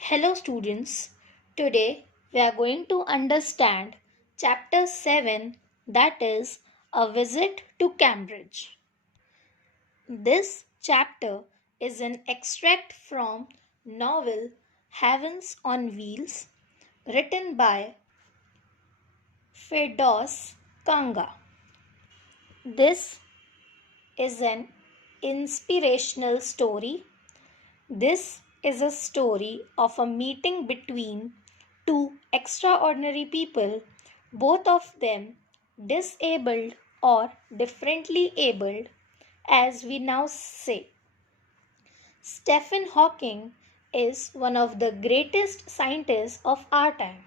Hello students, today we are going to understand chapter 7, that is a visit to Cambridge. This chapter is an extract from novel Heavens on Wheels written by Firdaus Kanga. This is an inspirational story. This is a story of a meeting between two extraordinary people, both of them disabled or differently abled, as we now say. Stephen Hawking is one of the greatest scientists of our time.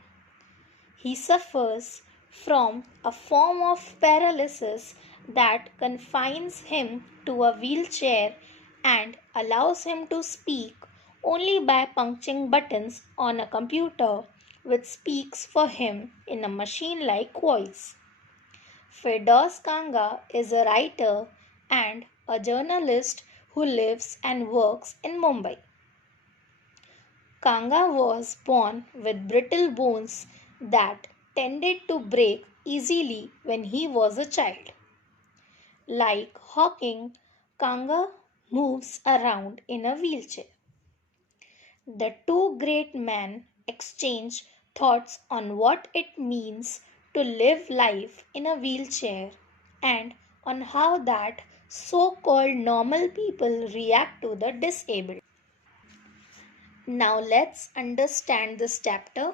He suffers from a form of paralysis that confines him to a wheelchair and allows him to speak only by punching buttons on a computer which speaks for him in a machine-like voice. Firdaus Kanga is a writer and a journalist who lives and works in Mumbai. Kanga was born with brittle bones that tended to break easily when he was a child. Like Hawking, Kanga moves around in a wheelchair. The two great men exchange thoughts on what it means to live life in a wheelchair and on how that so-called normal people react to the disabled. Now let's understand this chapter.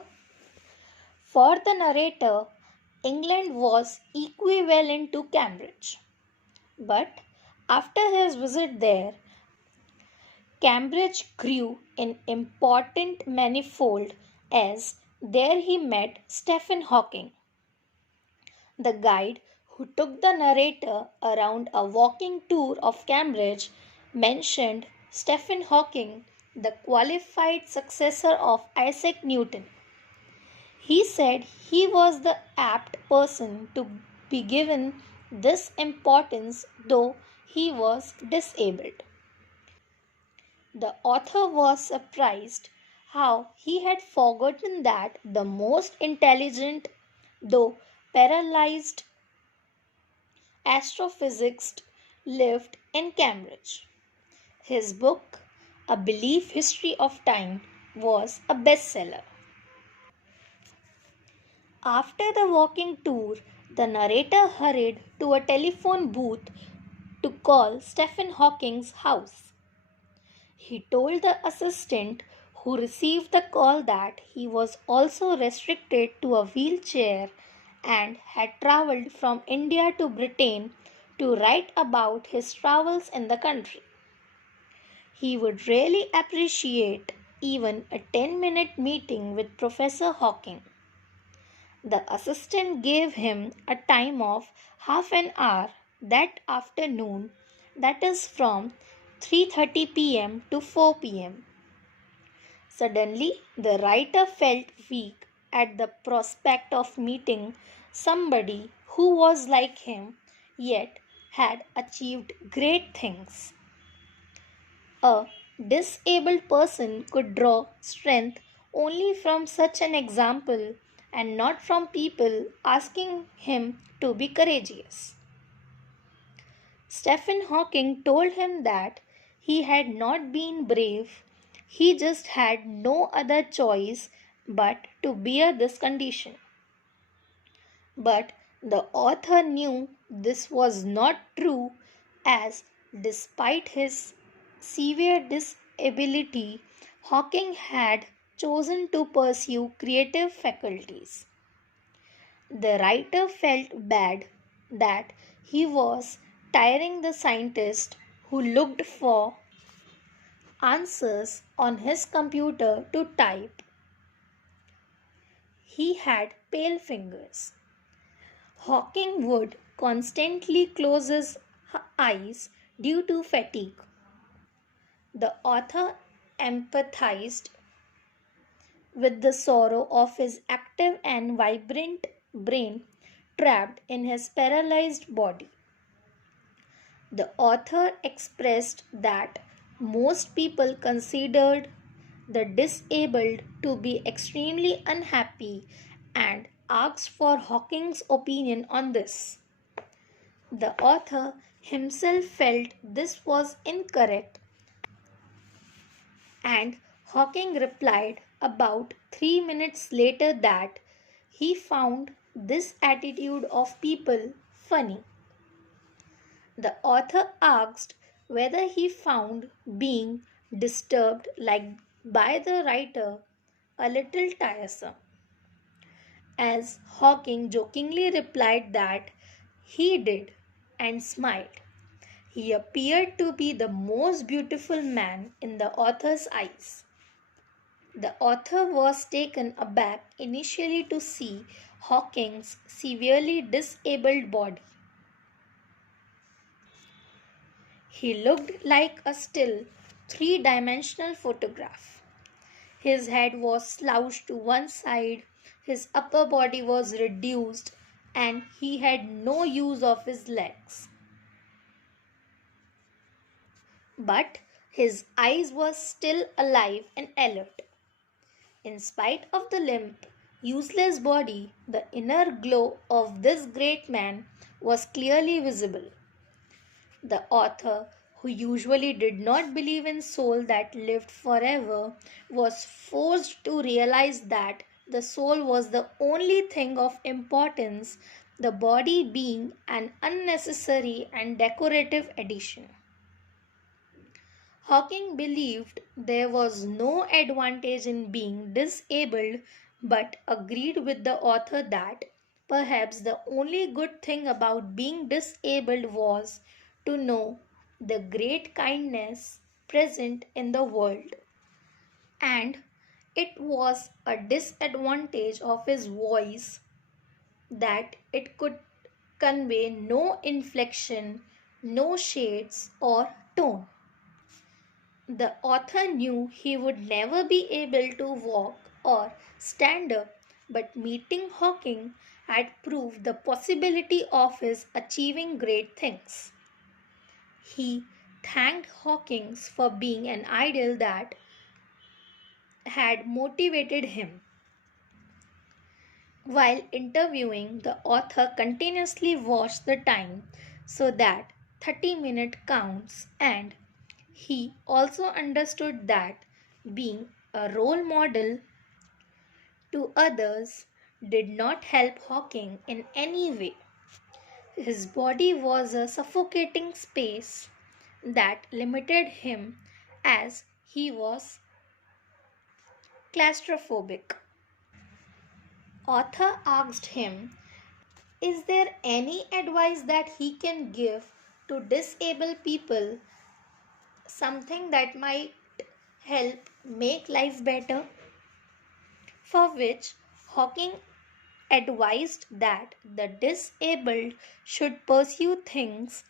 For the narrator, England was equivalent to Cambridge. But after his visit there, Cambridge grew in important manifold as there he met Stephen Hawking. The guide who took the narrator around a walking tour of Cambridge mentioned Stephen Hawking, the qualified successor of Isaac Newton. He said he was the apt person to be given this importance though he was disabled. The author was surprised how he had forgotten that the most intelligent, though paralyzed, astrophysicist lived in Cambridge. His book, A Brief History of Time, was a bestseller. After the walking tour, the narrator hurried to a telephone booth to call Stephen Hawking's house. He told the assistant who received the call that he was also restricted to a wheelchair and had travelled from India to Britain to write about his travels in the country. He would really appreciate even a 10-minute meeting with Professor Hawking. The assistant gave him a time of half an hour that afternoon, that is from 3:30 p.m. to 4 p.m. Suddenly, the writer felt weak at the prospect of meeting somebody who was like him yet had achieved great things. A disabled person could draw strength only from such an example and not from people asking him to be courageous. Stephen Hawking told him that he had not been brave, he just had no other choice but to bear this condition. But the author knew this was not true, as despite his severe disability, Hawking had chosen to pursue creative faculties. The writer felt bad that he was tiring the scientist who looked for answers on his computer to type. He had pale fingers. Hawking would constantly close his eyes due to fatigue. The author empathized with the sorrow of his active and vibrant brain trapped in his paralyzed body. The author expressed that most people considered the disabled to be extremely unhappy and asked for Hawking's opinion on this. The author himself felt this was incorrect, and Hawking replied about 3 minutes later that he found this attitude of people funny. The author asked whether he found being disturbed by the writer a little tiresome, as Hawking jokingly replied that he did and smiled. He appeared to be the most beautiful man in the author's eyes. The author was taken aback initially to see Hawking's severely disabled body. He looked like a still, three-dimensional photograph. His head was slouched to one side, his upper body was reduced, and he had no use of his legs. But his eyes were still alive and alert. In spite of the limp, useless body, the inner glow of this great man was clearly visible. The author, who usually did not believe in soul that lived forever, was forced to realize that the soul was the only thing of importance, the body being an unnecessary and decorative addition. Hawking believed there was no advantage in being disabled, but agreed with the author that perhaps the only good thing about being disabled was to know the great kindness present in the world. And it was a disadvantage of his voice that it could convey no inflection, no shades or tone. The author knew he would never be able to walk or stand up, but meeting Hawking had proved the possibility of his achieving great things. He thanked Hawking for being an idol that had motivated him. While interviewing, the author continuously watched the time so that 30-minute counts, and he also understood that being a role model to others did not help Hawking in any way. His body was a suffocating space that limited him as he was claustrophobic. Author asked him, is there any advice that he can give to disabled people, something that might help make life better? For which Hawking advised that the disabled should pursue things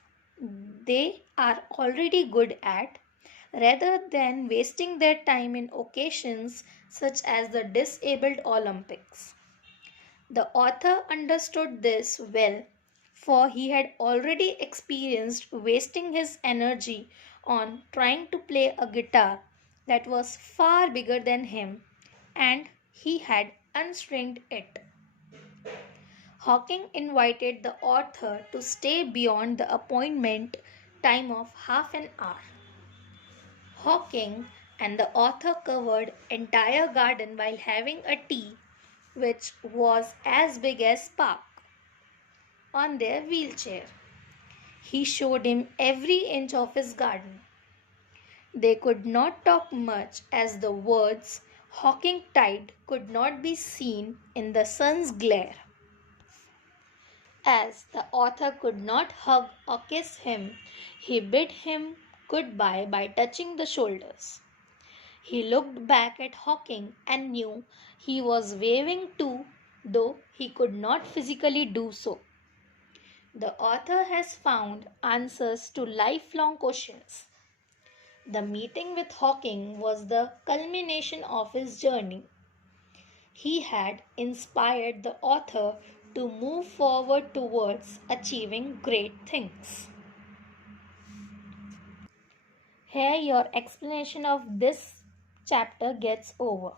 they are already good at rather than wasting their time in occasions such as the Disabled Olympics. The author understood this well, for he had already experienced wasting his energy on trying to play a guitar that was far bigger than him, and he had unstringed it. Hawking invited the author to stay beyond the appointment time of half an hour. Hawking and the author covered entire garden while having a tea which was as big as Park on their wheelchair. He showed him every inch of his garden. They could not talk much as the words Hawking typed could not be seen in the sun's glare. As the author could not hug or kiss him, he bid him goodbye by touching the shoulders. He looked back at Hawking and knew he was waving too, though he could not physically do so. The author has found answers to lifelong questions. The meeting with Hawking was the culmination of his journey. He had inspired the author to move forward towards achieving great things. Here your explanation of this chapter gets over.